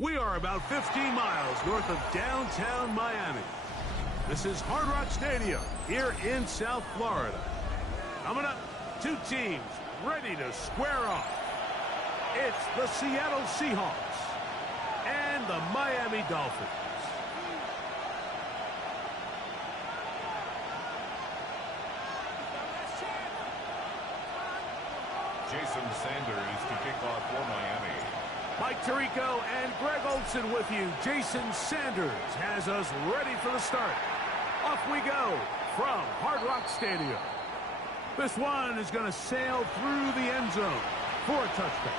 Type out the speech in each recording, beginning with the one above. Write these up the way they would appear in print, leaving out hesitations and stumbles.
We are about 15 miles north of downtown Miami. This is Hard Rock Stadium here in South Florida. Coming up, two teams ready to square off. It's the Seattle Seahawks and the Miami Dolphins. Jason Sanders to kick off for Miami. Mike Tirico and Greg Olson with you. Jason Sanders has us ready for the start. Off we go from Hard Rock Stadium. This one is going to sail through the end zone for a touchdown.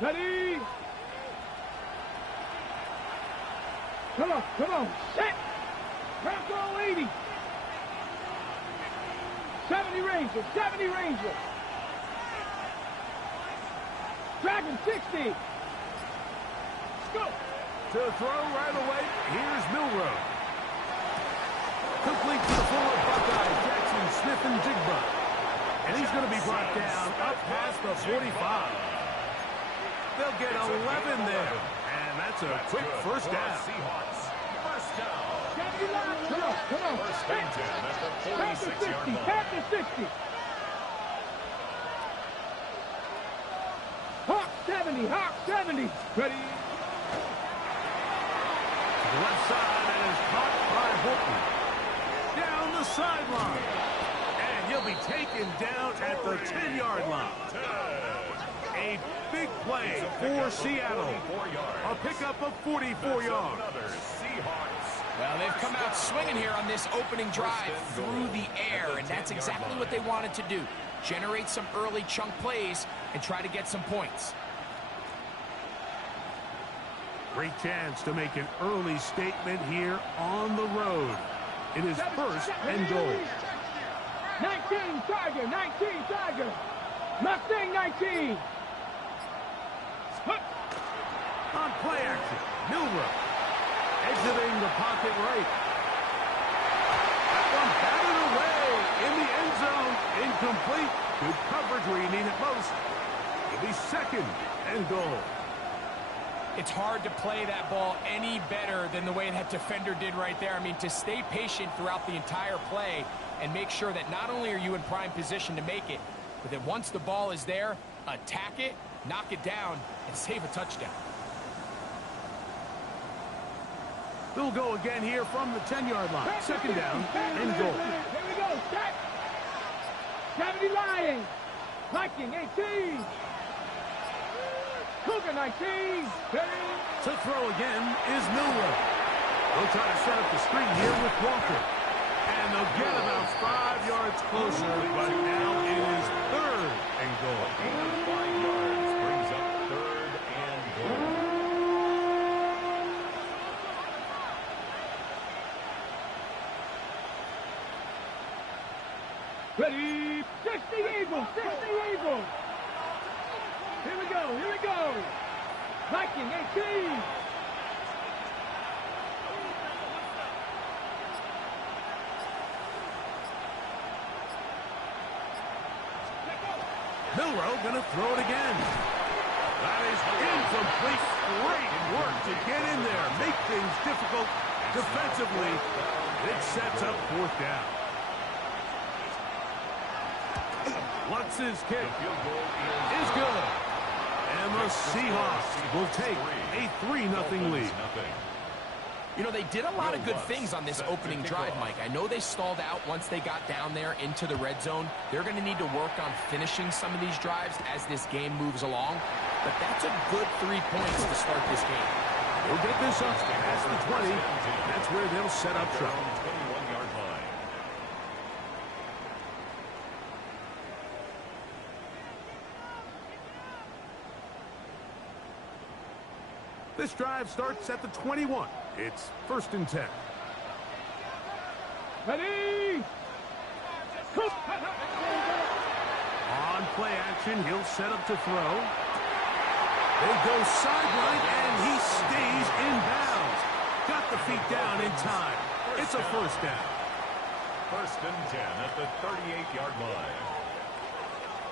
Ready? Come on, set! Crack roll 80! 70 Rangers, 70 Rangers! Dragon 60! Let's go! To throw right away, here's Milrow. Complete to the full Buckeyes, Jackson, Smith, and Jigba. And he's going to be brought down up past the 45. They'll get 11 there. And that's a quick first down. Seahawks. First down. Come on. First and 10 at the 46-yard line. Back to 60. Hawk 70. Ready? To the left side, and is caught by Holton. Down the sideline. And he'll be taken down at the 10-yard line. A big play for Seattle. A pickup of 44 yards. Well, they've come out swinging here on this opening drive through the air, and that's exactly what they wanted to do. Generate some early chunk plays and try to get some points. Great chance to make an early statement here on the road. It is first and goal. 19 Tiger. Mustang 19. On play action, Milrow exiting the pocket right. That one batted away in the end zone. Incomplete. Good coverage where you need it most. It'll be second and goal. It's hard to play that ball any better than the way that defender did right there. I mean, to stay patient throughout the entire play and make sure that not only are you in prime position to make it, but that once the ball is there, attack it, knock it down, and save a touchdown. They'll go again here from the 10-yard line. Second down and goal. Here we go. Set. 70 Lions. Viking 18. Cougar 19. Ready? To throw again is Milrow. They'll try to set up the screen here with Walker. And they'll get about 5 yards closer, but now it is third and goal. 5 yards brings up third and goal. Ready? 60 Eagles. Here we go. Viking 18. Milrow going to throw it again. That is incomplete. Great work to get in there. Make things difficult defensively. It sets up fourth down. Lutz's kick is good. And the Seahawks will take a 3-0 lead. You know, they did a lot of good things on this opening drive, Mike. I know they stalled out once they got down there into the red zone. They're going to need to work on finishing some of these drives as this game moves along. But that's a good 3 points to start this game. They'll get this up past the 20. That's where they'll set up shop. 21-yard line. This drive starts at the 21. It's first and 10. Ready? On play action, he'll set up to throw. They go sideline, and he stays in bounds. Got the feet down in time. It's a first down. 1st and 10 at the 38-yard line.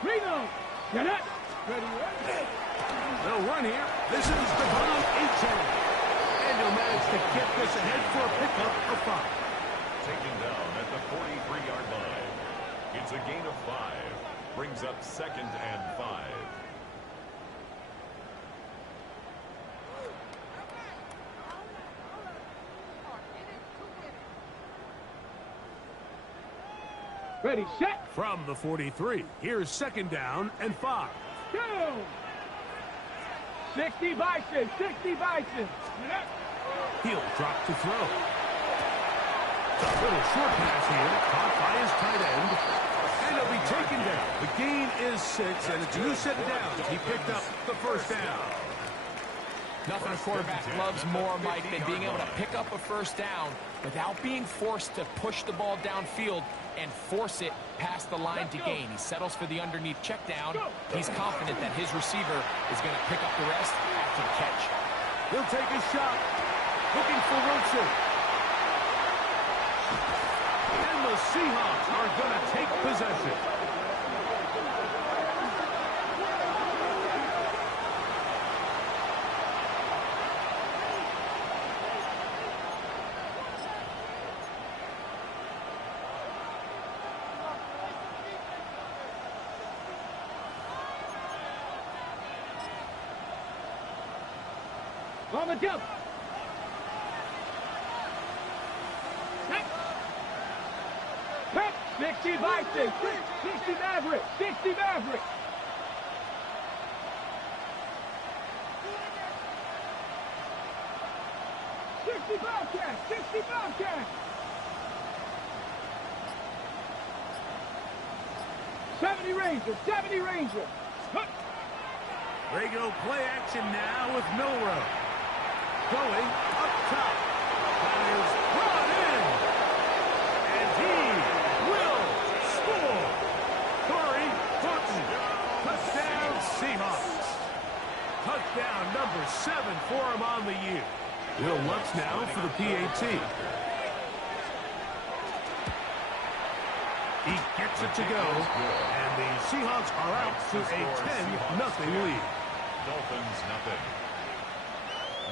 Reno, get it. Ready, ready. They'll run here. This is Devon Achane. And he'll manage to get this ahead for a pickup of 5. Taken down at the 43-yard line. It's a gain of 5. Brings up 2nd and 5. Ready, set. From the 43, here's 2nd down and 5. Go. 60 Bison, 60 Bison. He'll drop to throw. A little short pass here, caught by his tight end. And he'll be taken down. The gain is 6, and it's a new set of downs. He picked up the first down. Nothing a quarterback loves more, Mike, than being able to pick up a first down without being forced to push the ball downfield and force it past the line to gain. He settles for the underneath check down. He's confident that his receiver is going to pick up the rest after the catch. He'll take a shot. Looking for Wilson. And the Seahawks are going to take possession. On the jump. 60 Bison, 60 Maverick, 60 Maverick. Bobcat, 60 Bobcat. 70 Ranger, 70 Ranger. They go play action now with Milrow. Going up top. That is brought in. And he will score. Corey Thornton. Touchdown Seahawks. Touchdown number 7 for him on the year. Will Lutz now for the PAT. He gets it to go, and the Seahawks are out to a 10-0 lead. Dolphins nothing.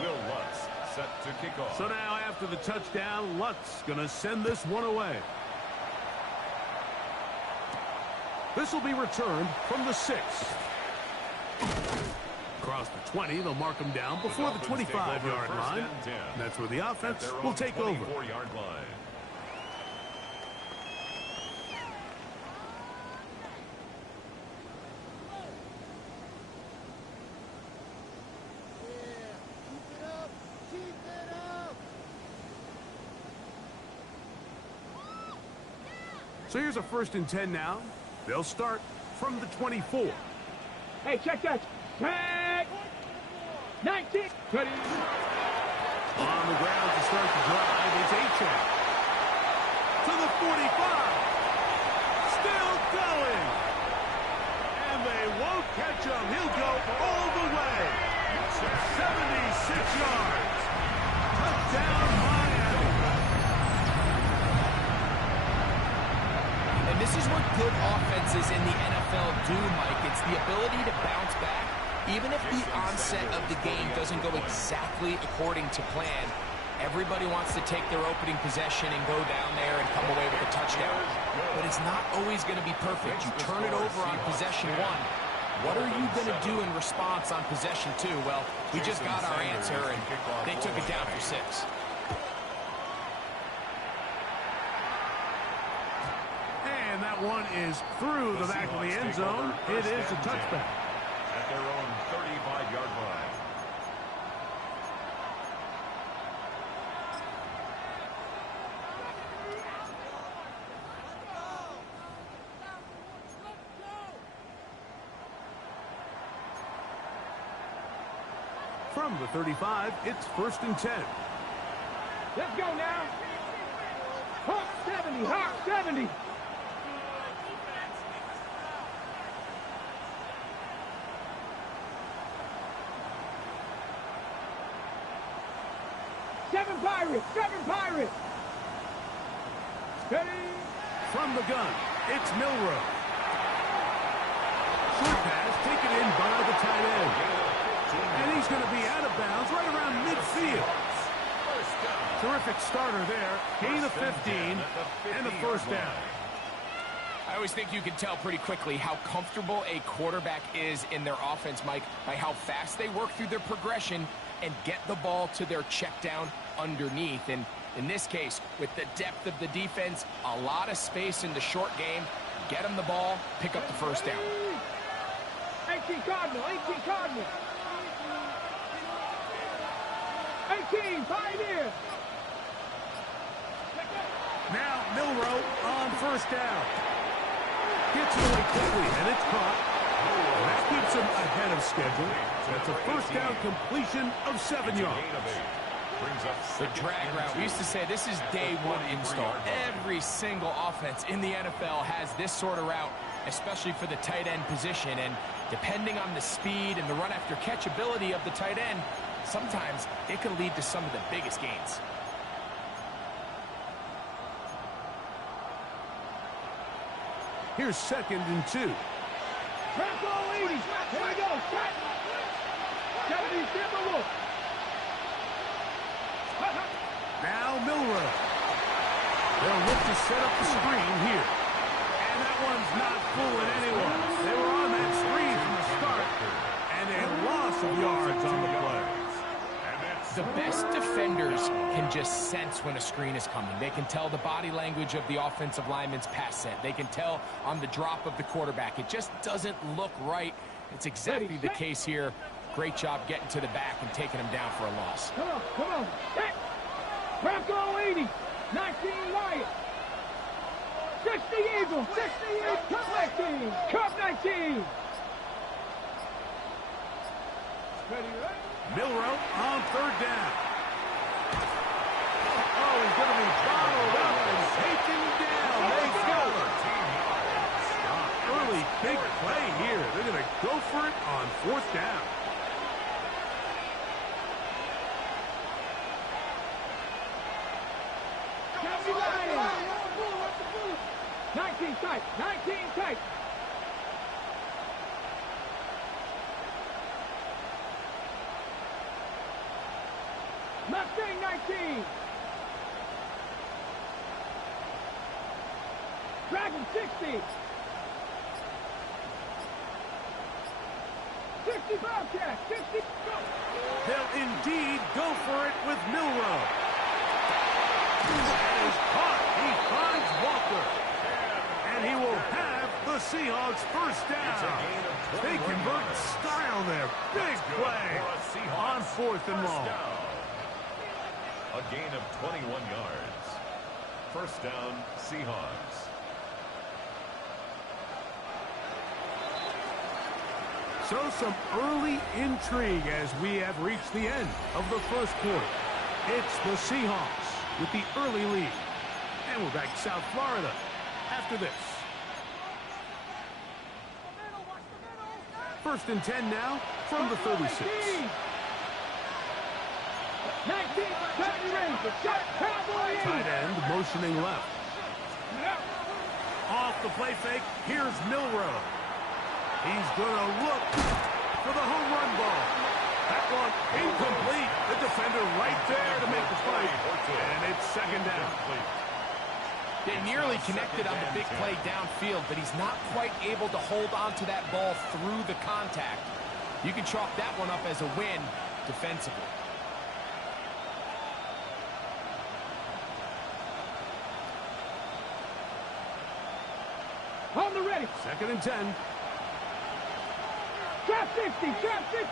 Will Lutz set to kick off. So now after the touchdown, Lutz going to send this one away. This will be returned from the 6. Across the 20, they'll mark him down before the 25-yard line. That's where the offense will take over. 24-yard line. So here's a 1st and 10 now. They'll start from the 24. Hey, check that. Tag. 19. 20. On the ground to start the drive, it's Achane. To the 45. Still going. And they won't catch him. He'll go all the way. 76 yards. Touchdown, Miami. And this is what good offenses in the NFL do, Mike. It's the ability to bounce back. Even if the onset of the game doesn't go exactly according to plan, everybody wants to take their opening possession and go down there and come away with a touchdown. But it's not always going to be perfect. You turn it over on possession 1. What are you going to do in response on possession 2? Well, we just got our answer, and they took it down for 6. And that one is through the back of the end zone. It is a touchback. At their own 35-yard line. From the 35, it's 1st and 10. Let's go now. Hawk 70, Hawk 70. 7 Pirates. 7 Pirates. Steady. From the gun, it's Milroe. Short pass taken in by the tight end. And he's going to be out of bounds right around midfield. Terrific starter there. Gain of 15 and a first down. I always think you can tell pretty quickly how comfortable a quarterback is in their offense, Mike, by how fast they work through their progression and get the ball to their check down underneath. And in this case, with the depth of the defense, a lot of space in the short game, get them the ball, pick up the first down. 18 Cardinal. 18 Cardinal. 18 Pioneer. Now Milroe on first down. Gets it away quickly, and it's caught. That keeps him ahead of schedule. That's a first down completion of 7 yards. The drag route, we used to say this is day one install. Every single offense in the NFL has this sort of route, especially for the tight end position. And depending on the speed and the run after catch ability of the tight end, sometimes it can lead to some of the biggest gains. Here's 2nd and 2. Franco 80. Here we go. Set. 70 Timberwolves. Now Milroe. They'll look to set up the screen here. And that one's not fooling anyone. They were on that screen from the start. And a loss of yards on the play. The best defenders can just sense when a screen is coming. They can tell the body language of the offensive lineman's pass set. They can tell on the drop of the quarterback. It just doesn't look right. It's exactly the case here. Great job getting to the back and taking him down for a loss. Come on, come on. Set. Franco 80. 19 Lions. 60 Eagles. 60 Eagles. Cup 19. Cup 19. Ready, right? Milroe on third down. Oh, he's going to be bottled up and taken down. They got it. Early big play here. They're going to go for it on 4th down. Lions. 19 tight. 19 tight. Mustang 19. Dragon 60. 60 Bobcat. 60. Go. They'll indeed go for it with Milroe. That is caught. He finds Walker. And he will have the Seahawks first down. They convert style there. Big play on 4th and long. A gain of 21 yards. First down, Seahawks. So some early intrigue as we have reached the end of the first quarter. It's the Seahawks with the early lead. And we're back to South Florida after this. 1st and 10 now from the 36. 19, Tight end motioning left. Off the play fake, here's Milroe. He's going to look for the home run ball. That one incomplete. The defender right there to make the fight. And it's 2nd down. They nearly connected on the big play downfield, but he's not quite able to hold on to that ball through the contact. You can chalk that one up as a win defensively. On the ready. 2nd and 10. Trap 60. Trap 60.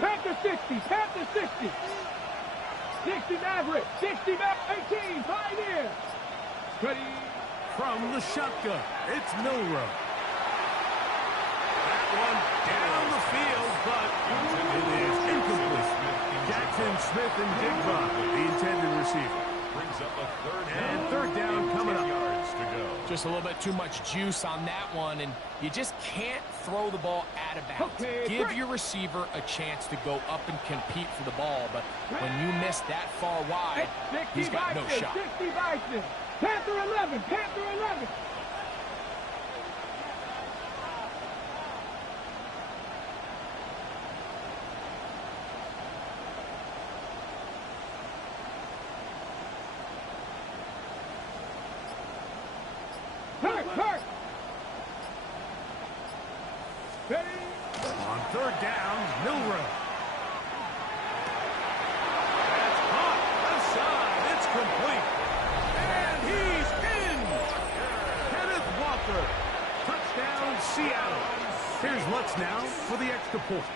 Panther 60. Panther 60. 60 Maverick. 60 Maverick. 18 Pioneer. Ready. From the shotgun, it's Milroe. That one down the field, but it is incomplete. Jackson, Smith, and Digba, the intended receiver. Brings up a 3rd down. And 3rd down coming up. Yards to go. Just a little bit too much juice on that one, and you just can't throw the ball out of bounds. Give your receiver a chance to go up and compete for the ball, but when you miss that far wide, he's got no shot. 60 Bison. Panther 11. Panther 11. Hurt. On third down, Milrow. That's caught. Left side. It's complete. And he's in. Kenneth Walker. Touchdown, Seattle. Here's Lutz now for the extra point.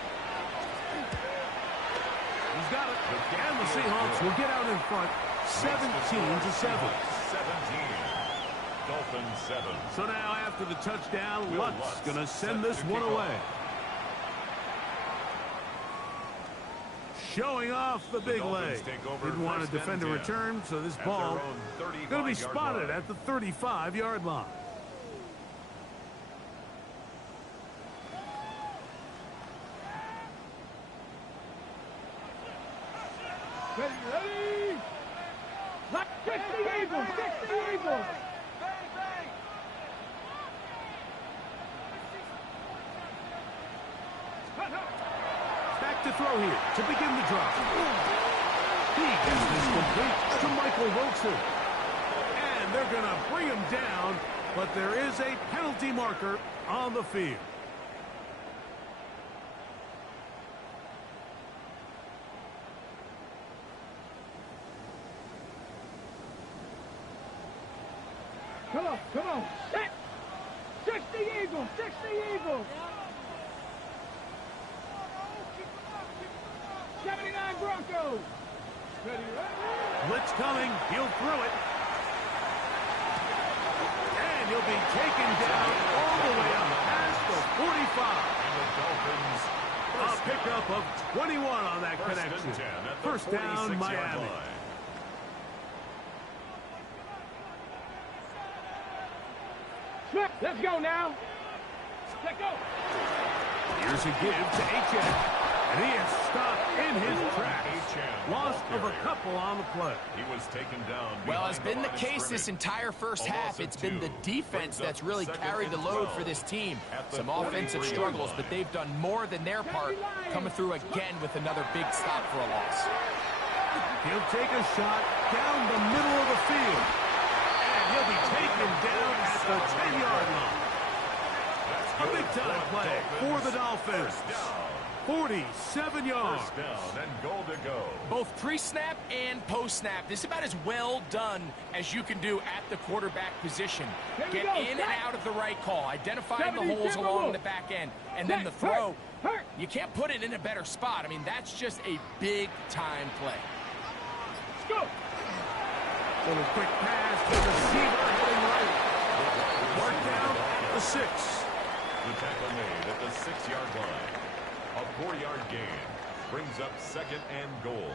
He's got it. And the Seahawks will get out in front 17-7. 17. Dolphins 7. So now after the touchdown, Lutz going to send this one away. Showing off the big leg. Didn't want to defend a return, so this ball going to be spotted at the 35-yard line. Ready. 60 Eagles. 60 Eagles. Back to throw here to begin the drop. He gets this complete to Michael Wilson. And they're going to bring him down, but there is a penalty marker on the field. Come on. Set. 60 Eagles. 60 Eagles. 79 Broncos. Ready. Blitz coming. He'll throw it. And he'll be taken down all the way up past the 45. And the Dolphins A pickup of 21 on that connection. First down, Miami. Let's go now. Let's go. Here's a give to H.M. And he is stopped in his tracks. Loss of a couple on the play. He was taken down. Well, it's been the case this entire first half. It's been the defense that's really carried the load for this team. Some offensive struggles, but they've done more than their part, coming through again with another big stop for a loss. He'll take a shot down the middle of the field. And he'll be taken down at the 10-yard line. A big-time play for the Dolphins. 47 yards. First down and goal to go. Both pre-snap and post-snap. This is about as well done as you can do at the quarterback position. Get in and out of the right call, identifying the holes along the back end, and then the throw. You can't put it in a better spot. I mean, that's just a big-time play. Let's go. Little quick pass to the receiver heading right. Mark down at the 6. The tackle made at the 6-yard line. A 4-yard gain brings up second and goal.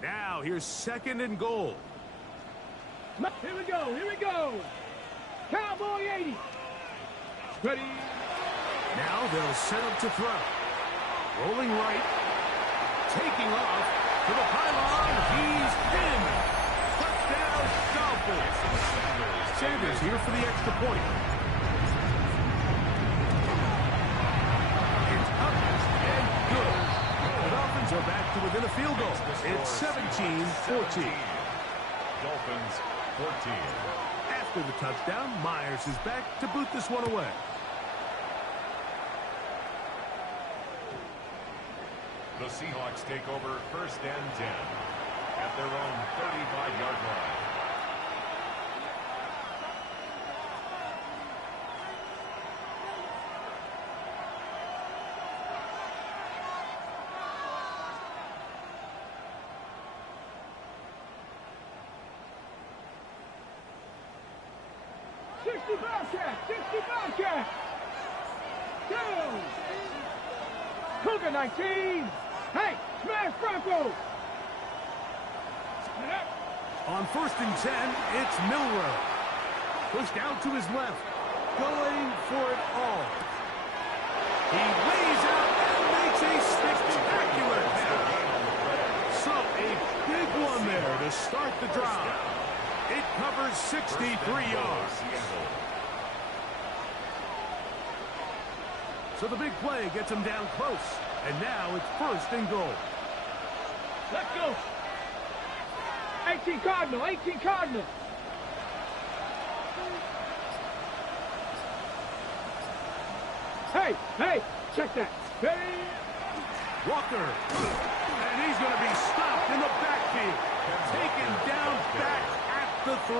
Now here's second and goal. Here we go. Here we go. Cowboy 80. Ready. Now they'll set up to throw. Rolling right. Taking off to the pylon. He's in. Touchdown, Dolphins. Sanders here for the extra point. It's up and good. The Dolphins are back to within a field goal. It's 17-14. Dolphins 14. After the touchdown, Myers is back to boot this one away. The Seahawks take over first and 10 at their own 35-yard line. Cougar 19. Hey, smash Bronco. On 1st and 10, it's Milrow. Pushed out to his left. Going for it all. He lays out and makes a spectacular catch. So a big one there to start the drive. It covers 63 yards. So the big play gets him down close. And now it's 1st and goal. Let's go. 18 Cardinal, 18 Cardinal. Hey, hey, check that. Hey. Walker. And he's going to be stopped in the backfield. Taken down back at the 3.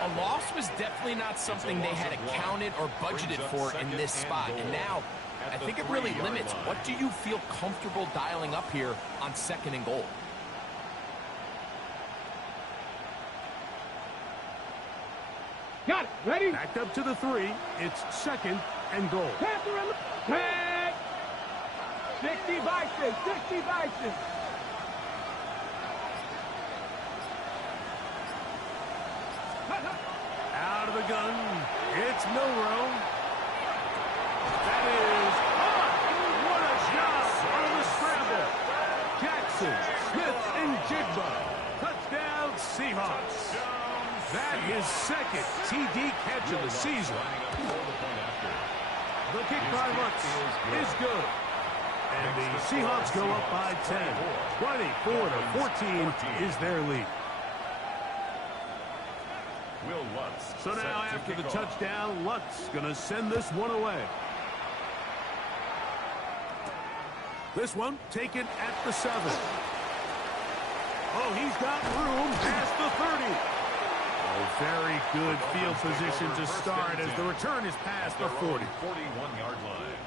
A loss was definitely not something they had accounted or budgeted for in this spot. And now, I think it really limits. What do you feel comfortable dialing up here on 2nd and goal? Got it. Ready? Backed up to the 3. It's 2nd and goal. Panther in the tag. 60 Bison, 60 Bison. Out of the gun. It's Milrow. That is, what a job on the scramble. Jackson, Smith, and Jigba. Touchdown, Seahawks. That is 2nd TD catch of the season. The kick by Lutz is good. And the Seahawks go up by 10. 24-14 is their lead. So now after the touchdown, Lutz going to send this one away. This one taken at the 7. Oh, he's got room past the 30. Oh, very good field position to start as the return is past the 40. 41-yard line.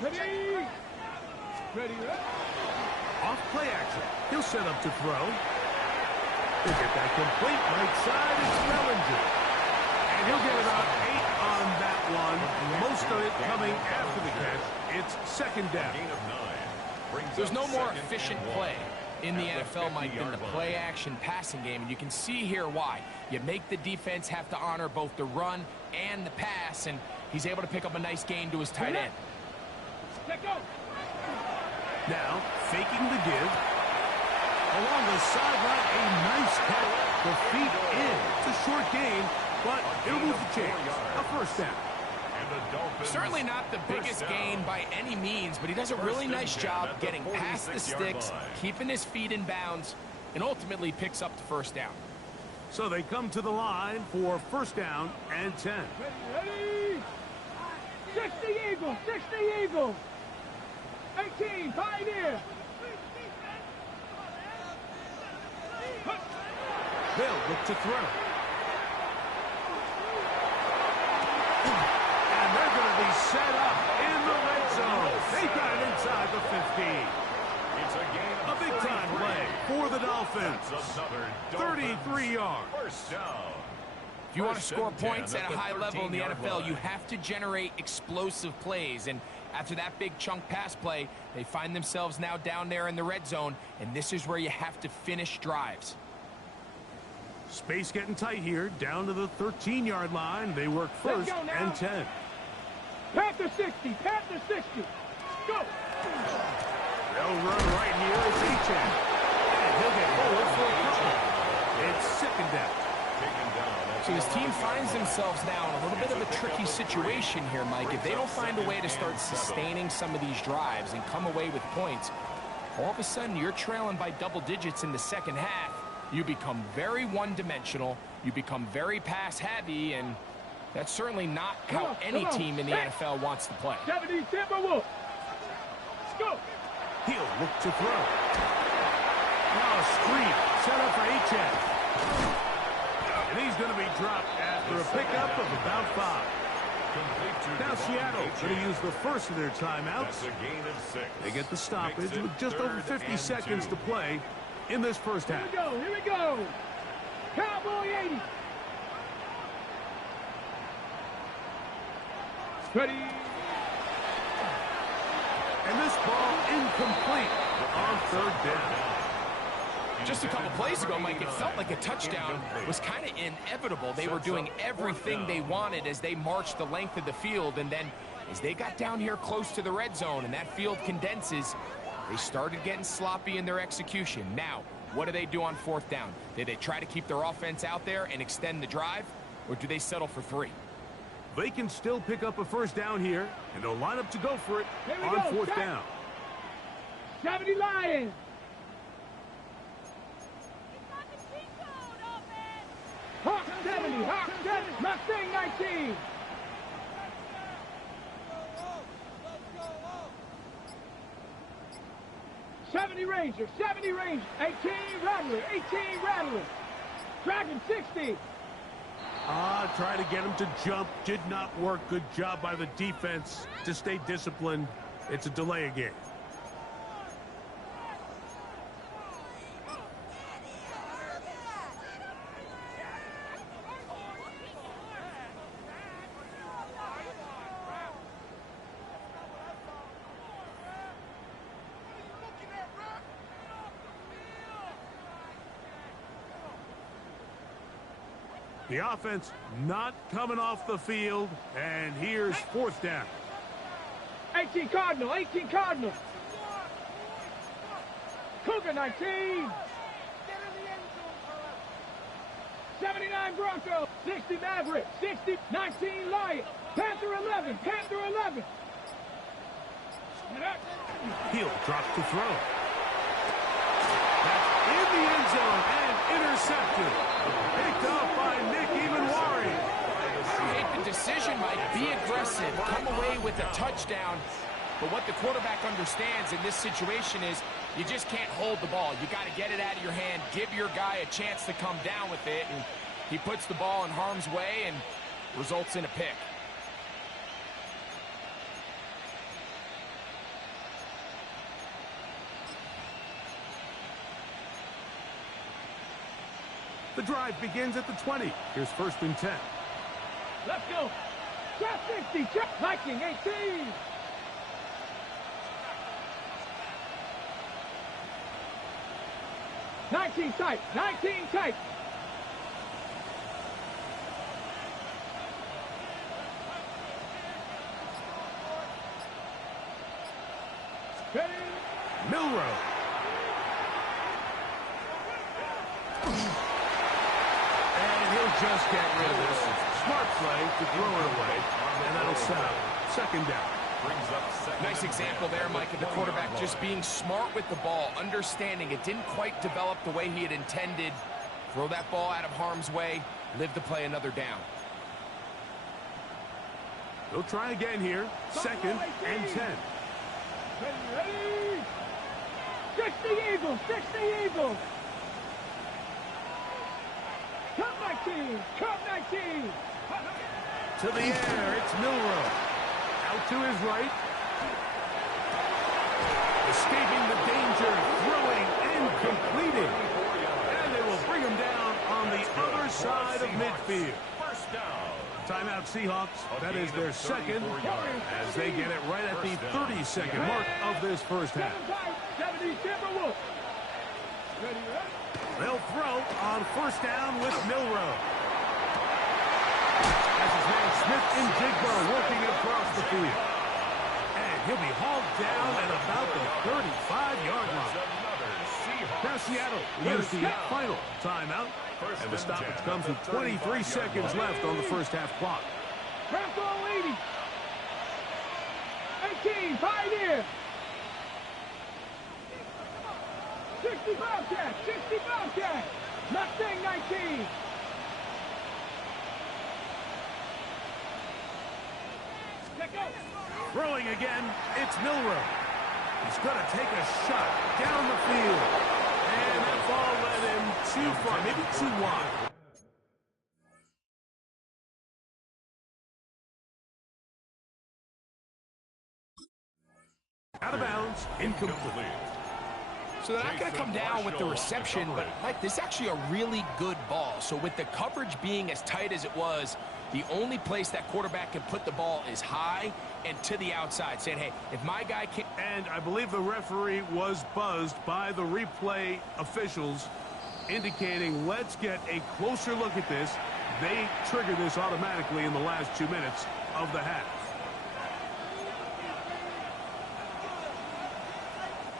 Ready? Ready? Off play action. He'll set up to throw. He'll get that complete right side. It's Bellinger. And he'll get about 8 on that one. Most of it coming after the catch. It's 2nd down. Gain of 9. There's no more efficient play in the NFL, Mike, than the play-action passing game, and you can see here why. You make the defense have to honor both the run and the pass, and he's able to pick up a nice gain to his tight end. Now, faking the give. Along the sideline, a nice catch. The feet in. It's a short gain, but it'll move the chains. A 1st down. Certainly not the biggest gain by any means, but he does a really nice job getting past the sticks, keeping his feet in bounds, and ultimately picks up the 1st down. So they come to the line for 1st down and 10. Ready? 60 Eagles, 60 Eagles. 18, Pioneer. They'll look to throw. And they're going to be set up in the red zone. They got it inside the 15. It's a big-time play for the Dolphins. 33 yards. 1st down. If you want to score points at a high level in the NFL, you have to generate explosive plays. And after that big chunk pass play, they find themselves now down there in the red zone, and this is where you have to finish drives. Space getting tight here, down to the 13-yard line. They work 1st and 10. Panther 60, Panther 60. Go. They'll run right here as Etienne. And he'll get forward for a couple. It's 2nd down. So his team finds themselves now in a little bit of a tricky situation here, Mike. If they don't find a way to start sustaining some of these drives and come away with points, all of a sudden you're trailing by double digits in the 2nd half. You become very one-dimensional, you become very pass-heavy, and that's certainly not how any team in the NFL wants to play. 70 Timberwolves. Let's go. He'll look to throw. Now a screen set up for Etienne. And he's going to be dropped after a pickup of about 5. Now Seattle going to use the first of their timeouts. They get the stoppage with just over 50 seconds to play in this 1st half. Here we go. Cowboy 80. Ready. And this ball incomplete on third down. Just a couple plays ago, Mike, it felt like a touchdown was kind of inevitable. They were doing everything they wanted as they marched the length of the field, and then as they got down here close to the red zone and that field condenses, they started getting sloppy in their execution. Now, what do they do on fourth down? Do they try to keep their offense out there and extend the drive, or do they settle for 3? They can still pick up a first down here, and they'll line up to go for it on fourth down. 70 Lions. Hawk 70, Hawk 70, Mustang 19. '70 Ranger, 70 Ranger, 18 Rattler, 18 Rattler. Dragon 60. Try to get him to jump. Did not work. Good job by the defense to stay disciplined. It's a delay again. The offense not coming off the field, and here's fourth down. 18 Cardinal, 18 Cardinal. Cougar 19. 79 Bronco, 60 Maverick, 60, 19 Lion, Panther 11, Panther 11. He'll drop to throw. That's in the end zone and intercepted. Picked up by Nick Evenwari. Make the decision, Mike. Be aggressive. Come away with a touchdown. But what the quarterback understands in this situation is you just can't hold the ball. You got to get it out of your hand. Give your guy a chance to come down with it. And he puts the ball in harm's way and results in a pick. The drive begins at the 20. Here's first and 10. Let's go. Trap 60, trap Viking 18. Nineteen tight, 19 tight. Ready? Milrow. Just get rid of this. Smart play to throw it away, and that'll set up second down. Nice example there, Mike, of the quarterback just being smart with the ball, understanding it didn't quite develop the way he had intended. Throw that ball out of harm's way, live to play another down. They'll try again here. Second and 10. Ready? 60 Eagles, 60 Eagles. Cup 19, Cup 19. To the air, it's Milrow. Out to his right. Escaping the danger, throwing and completing. And they will bring him down on the other side of midfield. First down. Timeout Seahawks. That is their second as they get it right at the 30-second mark of this first half. 70 Timberwolves. Ready, ready? They'll throw on first down with Milrow. As his man Smith and Jigbo working across the field. And he'll be hauled down at about the 35-yard line. Now Seattle use the final timeout. And the stoppage comes with 23 seconds left on the first half clock. Bronco 80. 18, Pioneer. 60 Bobcat, 60 Bobcat. Mustang 19. Throwing again, it's Milrow. He's going to take a shot down the field. And that ball led him too far, maybe too wide. Out of bounds, incomplete. So they're not going to come down with the reception, but, Mike, this is actually a really good ball. So with the coverage being as tight as it was, The only place that quarterback can put the ball is high and to the outside, saying, hey, if my guy can't... And I believe the referee was buzzed by the replay officials, indicating let's get a closer look at this. They trigger this automatically in the last 2 minutes of the half.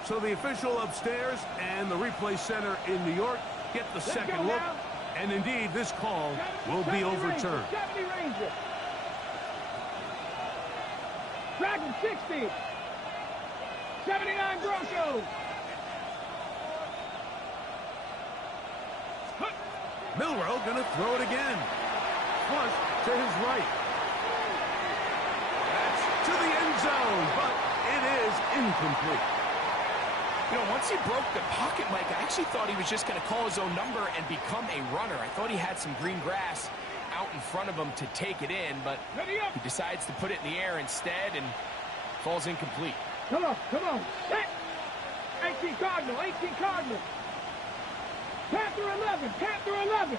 So the official upstairs and the replay center in New York get the second look. And indeed, this call will be overturned. 70 Ranger. Dragon 60. 79 Broncos. Milroe going to throw it again. Flush to his right. That's to the end zone, but it is incomplete. You know, once he broke the pocket, Mike, I actually thought he was just going to call his own number and become a runner. I thought he had some green grass out in front of him to take it in, but he decides to put it in the air instead and falls incomplete. Come on, come on. Set. 18 Cardinal, 18 Cardinal. Panther 11, Panther 11.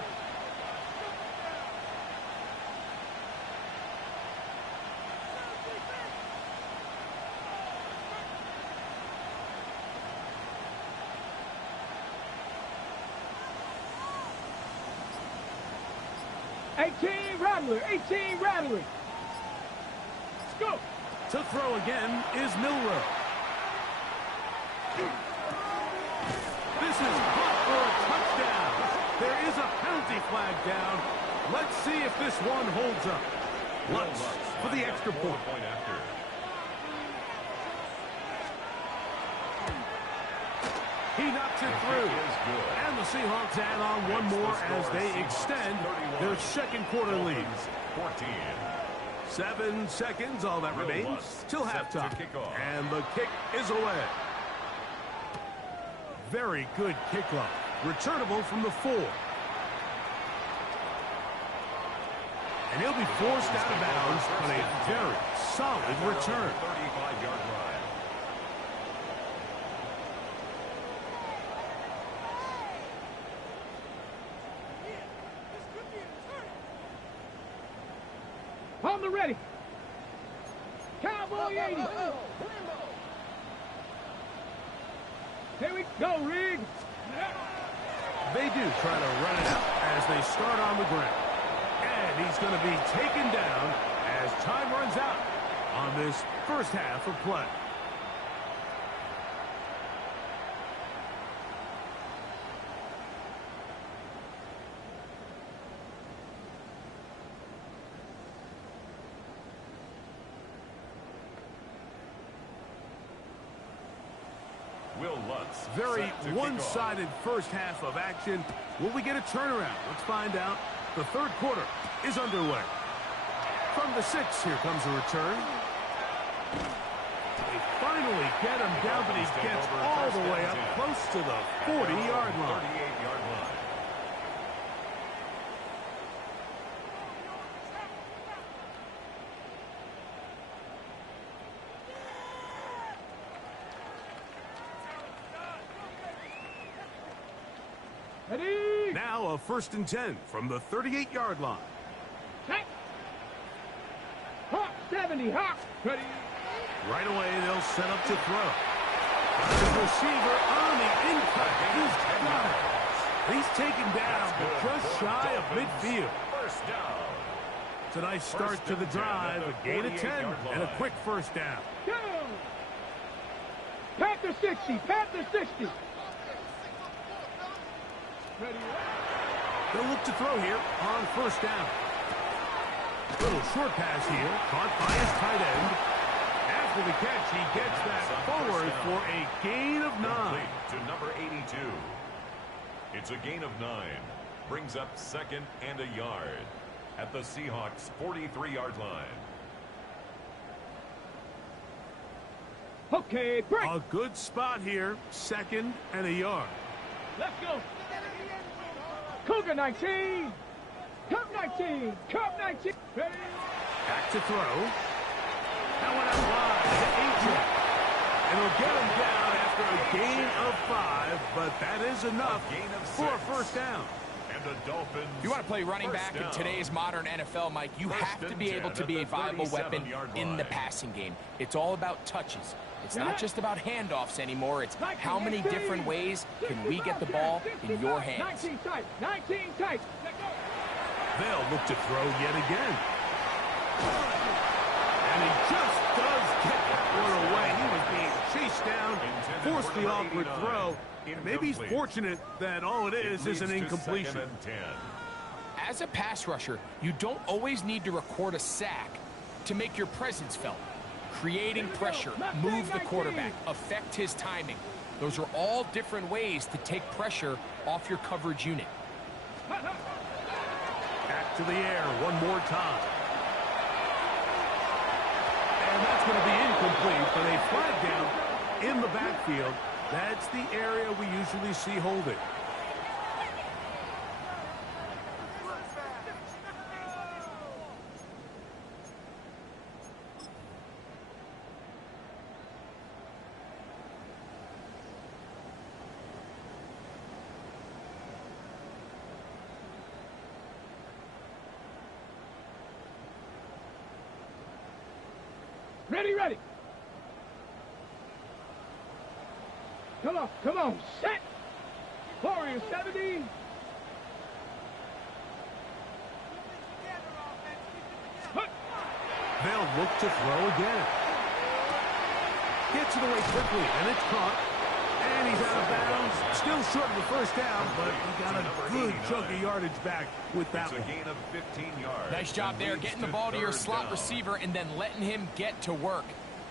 Rattler, 18 Rattler. Let's go. To throw again is Milroe. This is caught for a touchdown. There is a penalty flag down. Let's see if this one holds up. Lutz for the extra point. He knocks it through. And the Seahawks add on one more as they extend their second quarter lead. 14. 7 seconds, all that remains, till halftime. And the kick is away. Very good kickoff. Returnable from the 4. And he'll be forced out of bounds on a very solid return. 35-yard line. On the ready. Cowboy 80. Here we go, Rig. They do try to run it out as they start on the ground. And he's going to be taken down as time runs out on this first half of play. Will Lutz. Very one-sided first half of action. Will we get a turnaround? Let's find out. The third quarter is underway. From the 6, here comes a return. They finally get him down, but he gets all the way up close to the 40-yard line. 38-yard line. Ready. Now a 1st and 10 from the 38-yard line. Check. Hawk 70. Hawk. Ready. Right away, they'll set up to throw. His receiver on the impact. He's taken down, but just shy of midfield. First down. It's a nice start to the drive. A gain of 10 and a quick first down. Go. Panther 60. Panther 60. Ready. They'll look to throw here on first down. Little short pass here, caught by his tight end. After the catch, he gets that forward for a gain of 9. To number 82. It's a gain of 9. Brings up 2nd and a yard at the Seahawks' 43-yard line. Okay, break. A good spot here, 2nd and a yard. Let's go. Cougar 19. Cup 19. Cup 19. Ready. Back to throw. That one out wide to Asia. And he'll get him down after a gain of 5, but that is enough gain of 6. for a first down. And the Dolphins. If you want to play running back in today's modern NFL, Mike, you have to be able to be a viable weapon in the passing game. It's all about touches. It's not just about handoffs anymore. It's how many different ways can we get the ball in your hands. 19 tight, 19 tight. They'll look to throw yet again. And he just does get that one away. He was being chased down, forced the awkward throw. Maybe he's fortunate that all it is an incompletion. As a pass rusher, you don't always need to record a sack to make your presence felt. Creating pressure, move the quarterback, affect his timing. Those are all different ways to take pressure off your coverage unit. Back to the air one more time. And that's going to be incomplete, but a flag down in the backfield. That's the area we usually see holding. Ready, ready. Come on, set. Warrior 70. They'll look to throw again. Gets it away quickly, and it's caught. And he's out of bounds. Still short of the first down, but he got a good chunk of yardage back with that one. It's a gain of 15 yards. Nice job there, getting the ball to your slot receiver and then letting him get to work.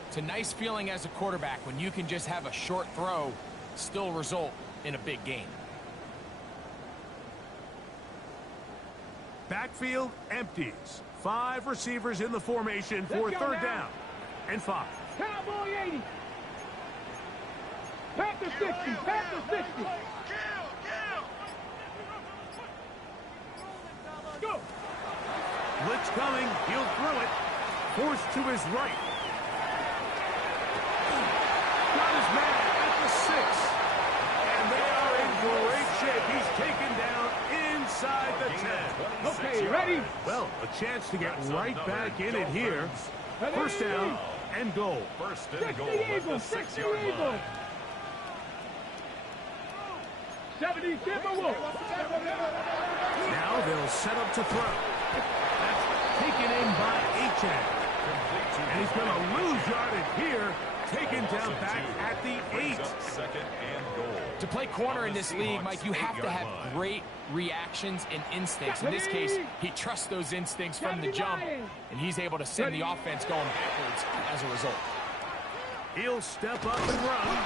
It's a nice feeling as a quarterback when you can just have a short throw still result in a big gain. Backfield empties. 5 receivers in the formation for third down and 5. Cowboy 80. Panther 60. Panther 60. Go. Blitz coming. He'll throw it. Forced to his right. Got his man at the 6. And they are in great shape. He's taken down inside the 10. Okay, ready? Well, a chance to get right back in it here. First down and goal. First and goal. 60 Eagles. 60 Eagles. 70 Timberwolves. Now they'll set up to throw. That's taken in by Achan. And he's going to lose yardage here. Taken down back at the 8. Second and goal. To play corner in this league, Mike, you have to have great reactions and instincts. In this case, he trusts those instincts from the jump, and he's able to send the offense going backwards as a result. He'll step up and run.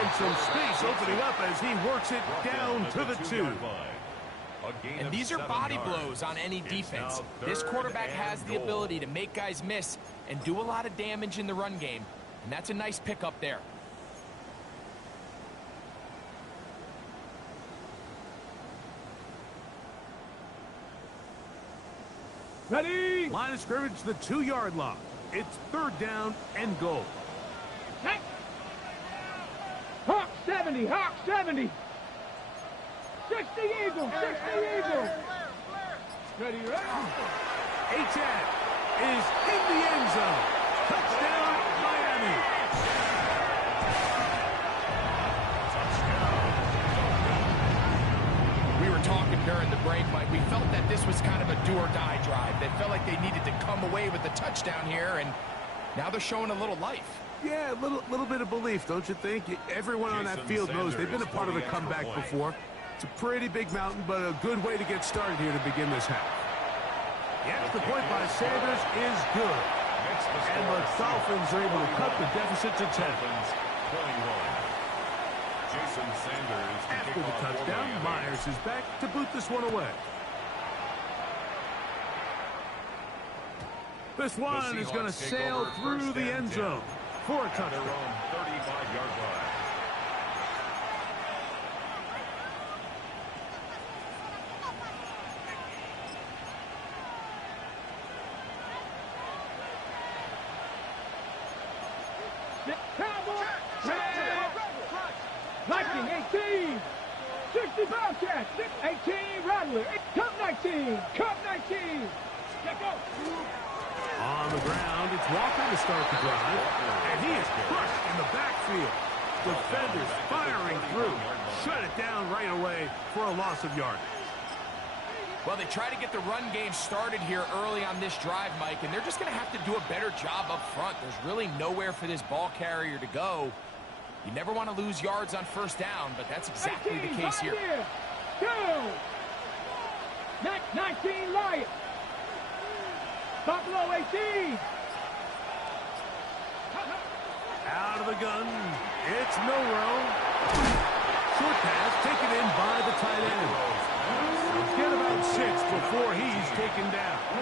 And some space opening up as he works it down to the 2. And these are body blows on any defense. This quarterback has the ability to make guys miss and do a lot of damage in the run game. And that's a nice pickup there. Ready? Line of scrimmage, the 2-yard line. It's third down and goal. Hey. Hawk 70. Hawk 70. 60 Eagles. 60 Eagles. Ready, ready. Achan is in the end zone. Touchdown, Miami. We were talking during the break, Mike. We felt that this was kind of a do-or-die drive. They felt like they needed to come away with the touchdown here, and now they're showing a little life. Yeah, a little bit of belief, don't you think? Everyone on that field knows they've been a part of a comeback before. It's a pretty big mountain, but a good way to get started here to begin this half. Yes, the point by Sanders is good. And the Dolphins are able to cut the deficit to 10. After the touchdown, Myers is back to boot this one away. This one is going to sail through the end zone for a touchdown. 35-yard line. Cowboy. Lightning 18. 60 Bobcat. 18 Rattler. Cup 19. Cup 19. Check out. On the ground, it's Walker to start the drive. And he is crushed in the backfield. Defenders firing through. Shut it down right away for a loss of yardage. Well, they try to get the run game started here early on this drive, Mike, and they're just going to have to do a better job up front. There's really nowhere for this ball carrier to go. You never want to lose yards on first down, but that's exactly the case here. 19 Lions. Buffalo 18. Out of the gun, it's Milroe. Short pass taken in by the tight end. Get about 6 before he's taken down. A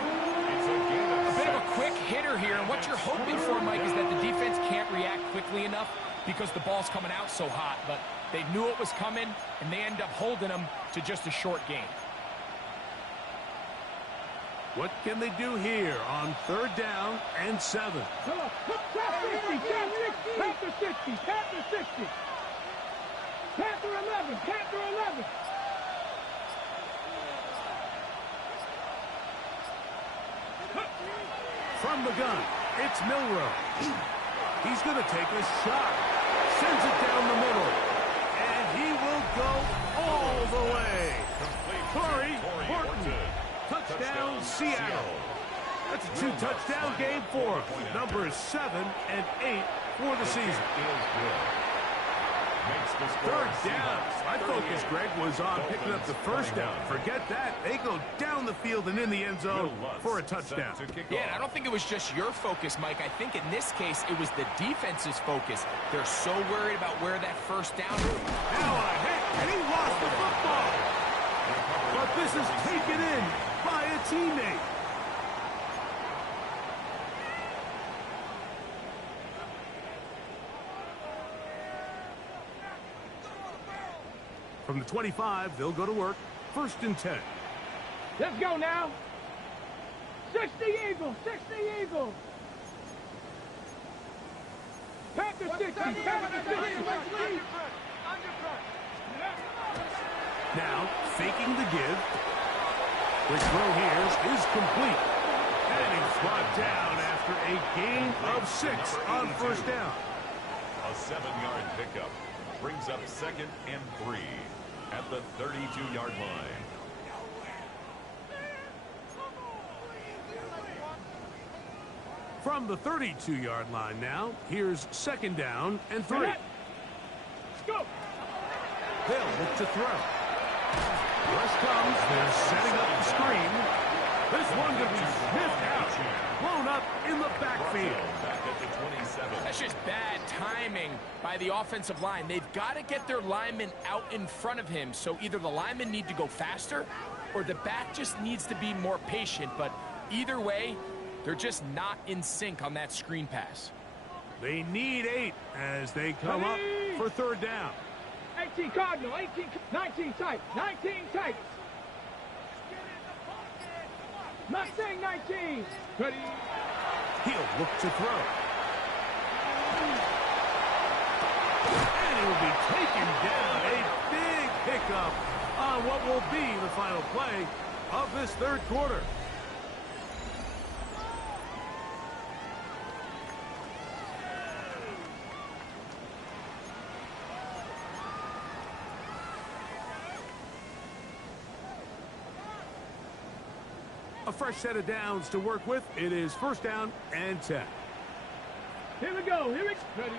bit of a quick hitter here, and what you're hoping for, Mike, is that the defense can't react quickly enough because the ball's coming out so hot, but they knew it was coming, and they end up holding them to just a short gain. What can they do here on 3rd down and 7? Panther 60. Panther 60. Panther 11. Panther 11. From the gun, it's Milroe. He's going to take a shot. Sends it down the middle. And he will go all the way. Corey Horton. Touchdown, Seattle. That's a 2-touchdown game for him. Numbers 7 and 8 for the season. 3rd down. My focus, Greg, was on picking up the first down. Forget that. They go down the field and in the end zone for a touchdown. Yeah, and I don't think it was just your focus, Mike. I think in this case, it was the defense's focus. They're so worried about where that first down is. Now a hit, and he lost the football. But this is taken in by a teammate. From the 25, they'll go to work. 1st and 10. Let's go now. 60 Eagles. 60 Eagles. Panther 60. Panther 60. Now, faking the give. The throw here is complete. And he's brought down after a gain of 6 on 1st down. A 7-yard pickup brings up 2nd and 3 at the 32-yard line. From the 32-yard line now, here's 2nd down and 3. Let's go. They'll look to throw. Rush comes. They're setting up the screen. This one going to be sniffed out. Blown up in the backfield. Back at the 27. That's just bad timing by the offensive line. They've got to get their linemen out in front of him, so either the linemen need to go faster or the back just needs to be more patient. But either way, they're just not in sync on that screen pass. They need 8 as they come up for 3rd down. 18 Cardinal. 19 tight. 19 tight. Mustang 19. Ready. He'll look to throw. And he will be taken down. A big pickup on what will be the final play of this 3rd quarter. A fresh set of downs to work with. It is 1st down and 10. Here we go. Here we go. Ready.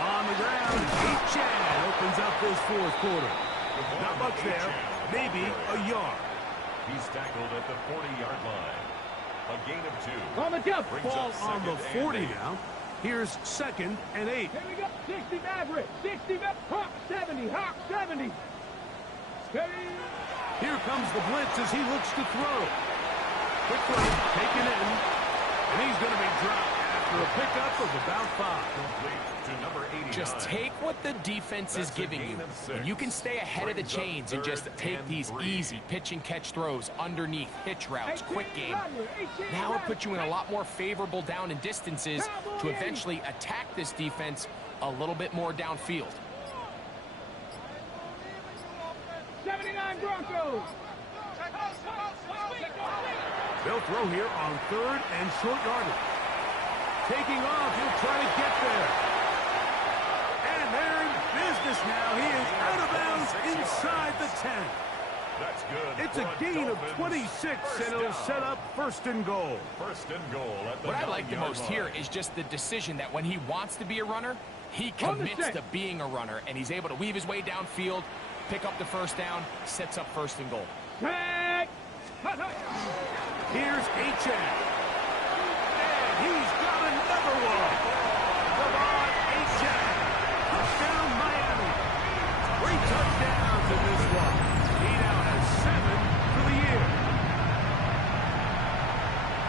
On the ground, Chad opens up this 4th quarter. Not much there. Maybe a yard. He's tackled at the 40-yard line. A gain of 2. On the jump. Ball on the 40 now. Here's 2nd and 8. Here we go. 60 Maverick. 60 Maverick. Hawk 70. Hawk 70. Steady. Here comes the blitz as he looks to throw. Quick throw, taken in, and he's going to be dropped after a pickup of about 5. Complete to number 89. Just take what the defense is giving you, and you can stay ahead of the chains and just take these easy pitch and catch throws underneath, hitch routes, quick game. Now it puts you in a lot more favorable down and distances to eventually attack this defense a little bit more downfield. 79 Broncos. They'll throw here on 3rd and short yardage. Taking off, he'll try to get there. And they're in business now. He is out of bounds inside the 10. That's good. It's a gain of 26, and it'll set up 1st and goal. 1st and goal at the What I like the 9-yard most line. here is just the decision that when he wants to be a runner, he commits to being a runner, and he's able to weave his way downfield, pick up the 1st down, sets up 1st and goal. Tag. Here's H.N. And he's got another one. Devon H.N. Touchdown, Miami. 3 touchdowns in this one. He now has 7 for the year.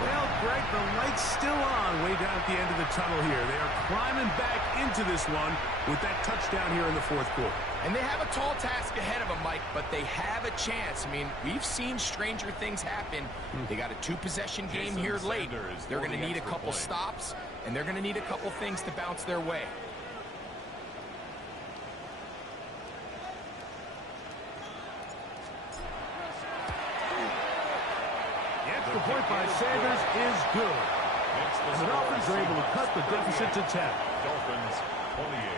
Well, Greg, the light's still on way down at the end of the tunnel here. They are climbing back into this one with that touchdown here in the 4th quarter. And they have a tall task ahead of them, Mike, but they have a chance. I mean, we've seen stranger things happen. They got a 2-possession game here late. They're going to need a couple stops, and they're going to need a couple things to bounce their way. The extra point by Sanders is good. And the Dolphins are able to cut the deficit to 10. Dolphins 28.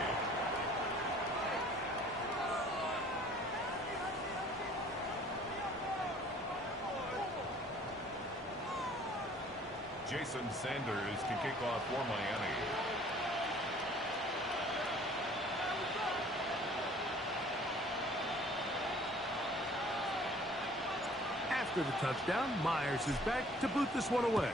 Jason Sanders to kick off for Miami. After the touchdown, Myers is back to boot this one away.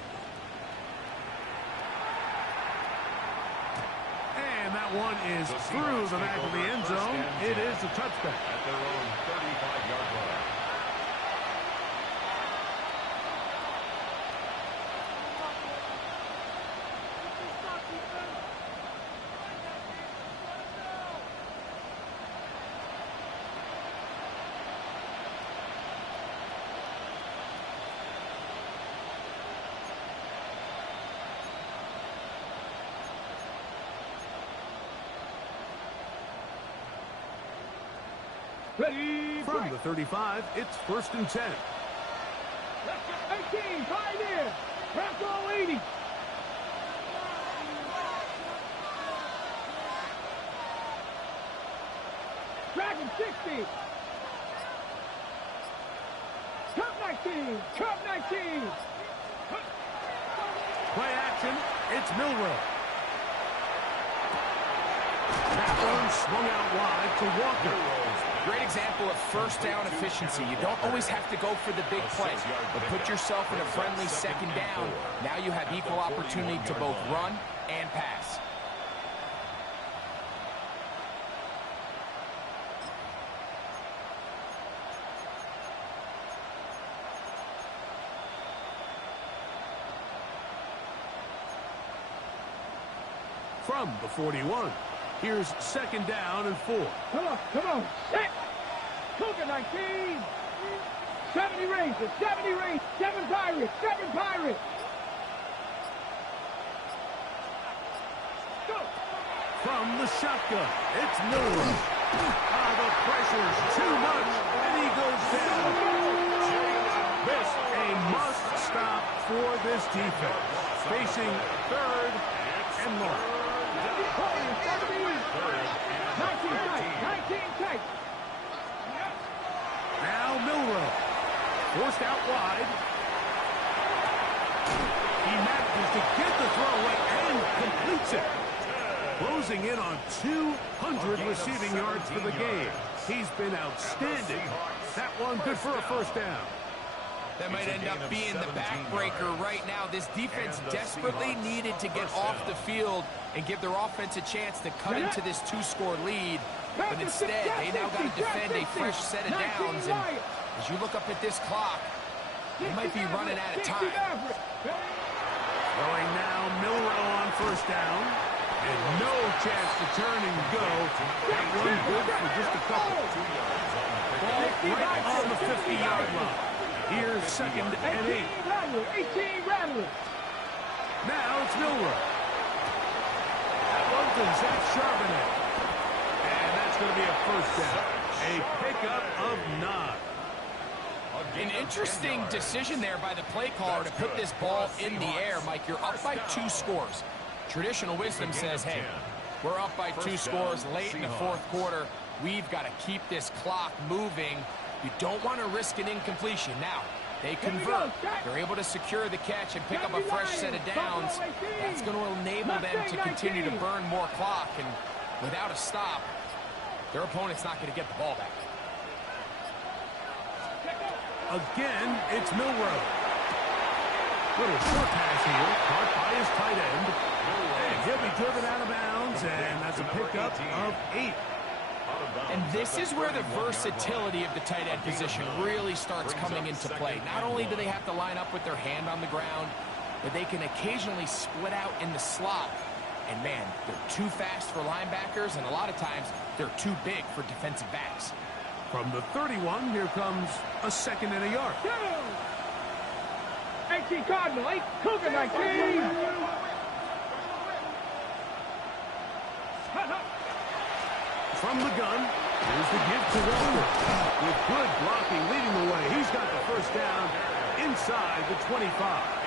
And that one is through the back of the end zone. It is a touchback. At their own 35-yard line. Ready. From the 35, it's 1st and 10. 18. Pioneer. Bronco 80. Dragon 60. Cup 19. Cup 19. Play action. It's Milroe. That one swung out wide to Walker. Great example of 1st down efficiency. You don't always have to go for the big play, but put yourself in a friendly 2nd down. Now you have equal opportunity to both run and pass. From the 41, here's 2nd down and 4. Come on. Set. Cougar 19. 70 Rangers. 70 Rangers. 7 Pirates. 7 Pirates. Go. From the shotgun, it's Milroe. The pressure's too much, and he goes down. This a must-stop for this defense. Facing 3rd and long. 19 tight. Now Milroe. Forced out wide. He manages to get the throw away and completes it. Closing in on 200 receiving yards for the game. He's been outstanding. That one good for a 1st down. That might end up being the backbreaker right now. This defense desperately needed to get off the field and give their offense a chance to cut into this 2-score lead. But instead, they now got to defend a fresh set of downs. And as you look up at this clock, they might be running out of time. Throwing now, Milroe on 1st down. And no chance to turn and go. That one good for just a couple. Ball right on the 50-yard line. Here's 2nd and 8. 18 Rattlers. Now it's Milroe. That one to Zach Charbonnet. And that's going to be a 1st down. A pickup of 9. An interesting decision there by the play caller to put this ball in the air. Mike, you're up by 2 scores. Traditional wisdom says, hey, we're up by 2 scores late in the 4th quarter. We've got to keep this clock moving. You don't want to risk an incompletion. Now, they convert. They're able to secure the catch and pick up a fresh set of downs. That's going to enable them to continue to burn more clock. And without a stop, their opponent's not going to get the ball back. Again, it's Milroe. Little short pass here, caught by his tight end. And he'll be driven out of bounds, and that's a pickup of 8. And this is where the versatility of the tight end position really starts coming into play. Not only do they have to line up with their hand on the ground, but they can occasionally split out in the slot. And man, they're too fast for linebackers, and a lot of times they're too big for defensive backs. From the 31, here comes a 2nd and a yard. 18 Cardinal, 8 Cougar 19. From the gun, here's the give to Walker. With good blocking leading the way, he's got the first down inside the 25.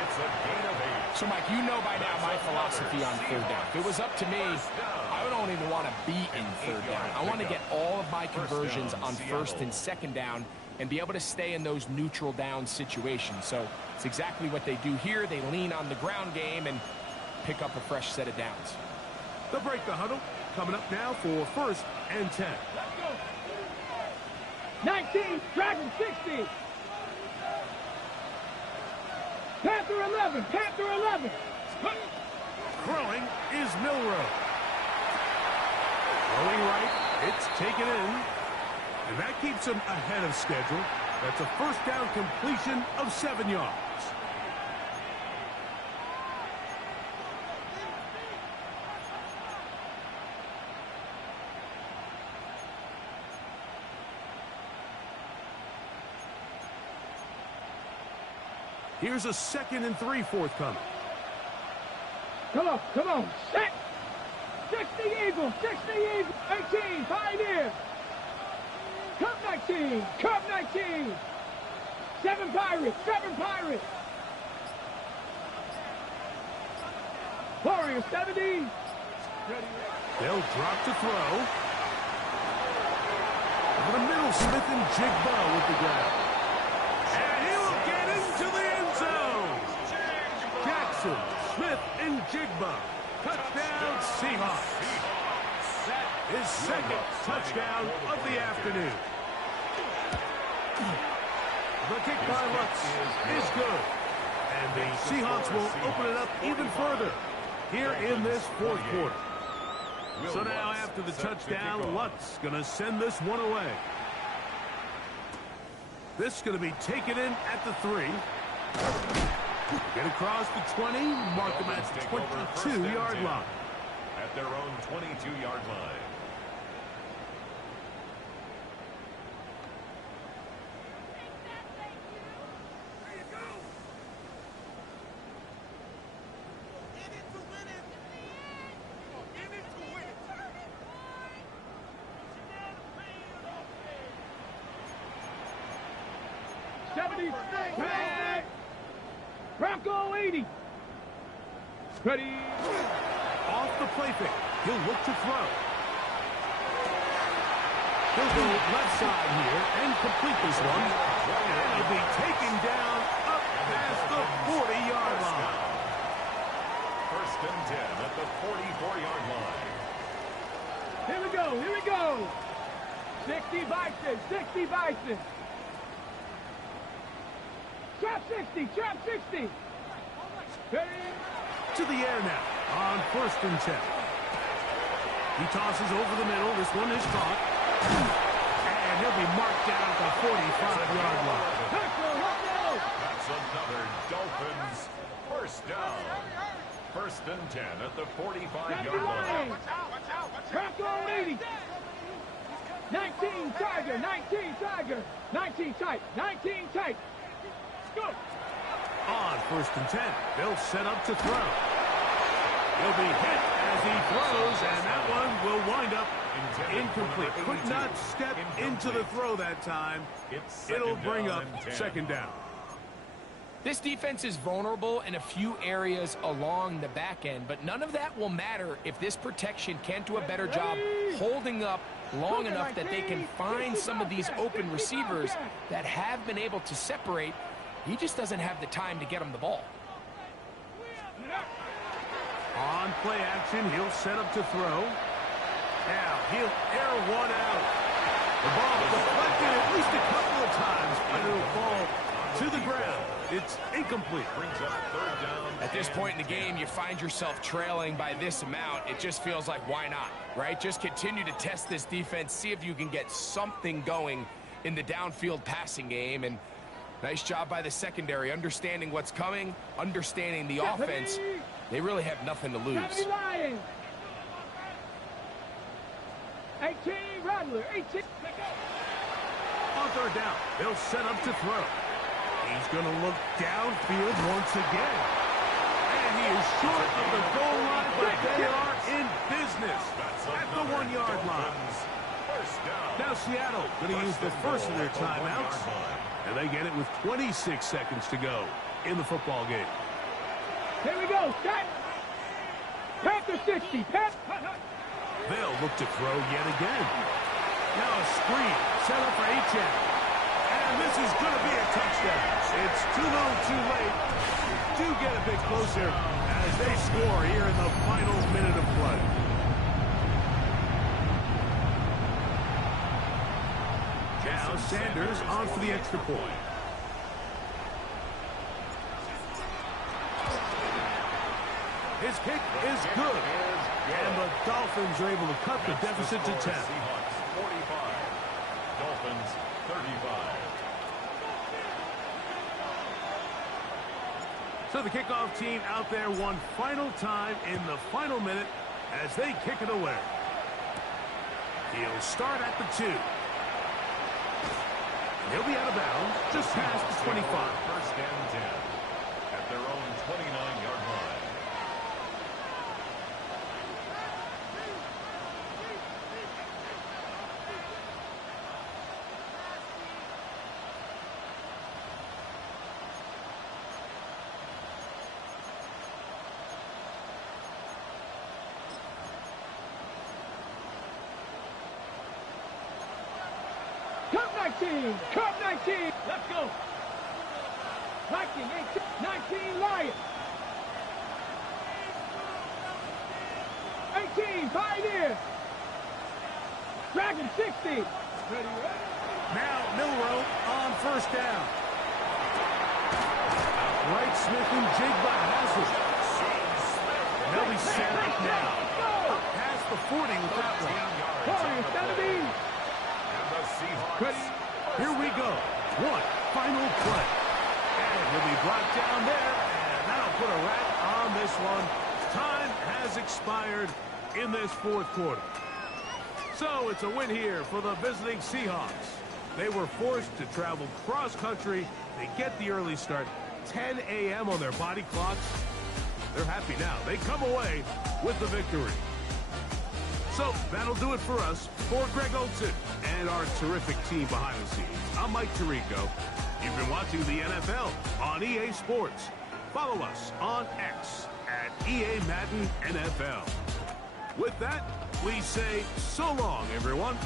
It's a gain of 8. So, Mike, you know by now my philosophy on 3rd down. If it was up to me, I don't even want to be in 3rd down. I want to get all of my conversions on 1st and 2nd down and be able to stay in those neutral down situations. So it's exactly what they do here. They lean on the ground game and pick up a fresh set of downs. They'll break the huddle. Coming up now for 1st and 10. Let's go. 19, Dragon 60. Panther 11, Panther 11. Throwing is Milroe. Throwing right, it's taken in. And that keeps him ahead of schedule. That's a 1st down completion of 7 yards. Here's a 2nd and 3 forthcoming. Come on, set. 60 Eagles, 60 Eagles, 18, Pioneer. Cup 19, Cup 19. 7 Pirates, 7 Pirates. Warriors, 70. They'll drop to throw. Over the middle, Smith and Jigba with the grab. And he will get into the end zone. Jackson, Smith, and Jigba. Touchdown, Seahawks. That is 2nd touchdown of the afternoon. The kick by Lutz is good. And the Seahawks will open it up even further here in this 4th quarter. So now after the touchdown, Lutz going to send this one away. This is going to be taken in at the 3. Get across the 20, mark them at the 22-yard line. At their own 22-yard line. Bronco 80. Ready. Off the play fake. He'll look to throw. He'll go left side here and complete this one. And he'll be taken down up past the 40-yard line. 1st and 10 at the 44-yard line. Here we go, here we go. 60 Bison, 60 Bison. Trap 60, trap 60. To the air now on 1st and 10. He tosses over the middle. This one is caught. And he'll be marked down at the 45-yard line. That's another Dolphins 1st down. 1st and 10 at the 45-yard line. Bronco 80. 19 Tiger, 19 Tiger. 19 tight, 19 tight. Go. On 1st and 10, they'll set up to throw. He'll be hit as he throws, and that one will wind up Incomplete. Could not step into the throw that time. It'll bring up second down. This defense is vulnerable in a few areas along the back end, but none of that will matter if this protection can't do a better job holding up long enough that they can find some of these open receivers that have been able to separate. He just doesn't have the time to get them the ball. On play action, he'll set up to throw. Now he'll air one out. The ball deflected at least a couple of times, but it'll fall to the ground. It's incomplete. Brings up third down. At this point in the game, you find yourself trailing by this amount. It just feels like, why not, right? Just continue to test this defense, see if you can get something going in the downfield passing game. And nice job by the secondary, understanding what's coming, understanding the offense. They really have nothing to lose. 18, Rattler, 18. On third down, they'll set up to throw. He's going to look downfield once again. And he is short of the goal line, but they are in business at the 1-yard line. Now Seattle going to use the first of their timeouts, and they get it with 26 seconds to go in the football game. Here we go. Set. Panther 60. They'll look to throw yet again. Now a screen set up for H.M. And this is going to be a touchdown. It's too little too late. Do get a bit closer as they score here in the final minute of play. Now Sanders on for the extra point. His kick is good. And the Dolphins are able to cut the deficit to 10. Seahawks 45. Dolphins 35. So the kickoff team out there one final time in the final minute as they kick it away. He'll start at the 2. He'll be out of bounds just past the 25. First and 10 at their own 29-yard line. Cup 19. Let's go. Viking 18, 19 Lions. 18 Pioneer. Dragon 60. Now Milrow on first down. Right Smith and Jigba has it. They'll be set up now. Up past the 40 with that one. Warriors 70. And the Seahawks. Here we go. One final play. And he'll be brought down there, and that'll put a wrap on this one. Time has expired in this fourth quarter. So it's a win here for the visiting Seahawks. They were forced to travel cross-country. They get the early start. 10 a.m. on their body clocks. They're happy now. They come away with the victory. So that'll do it for us. For Greg Olson and our terrific team behind the scenes, I'm Mike Tirico. You've been watching the NFL on EA Sports. Follow us on X at EA Madden NFL. With that, we say so long, everyone.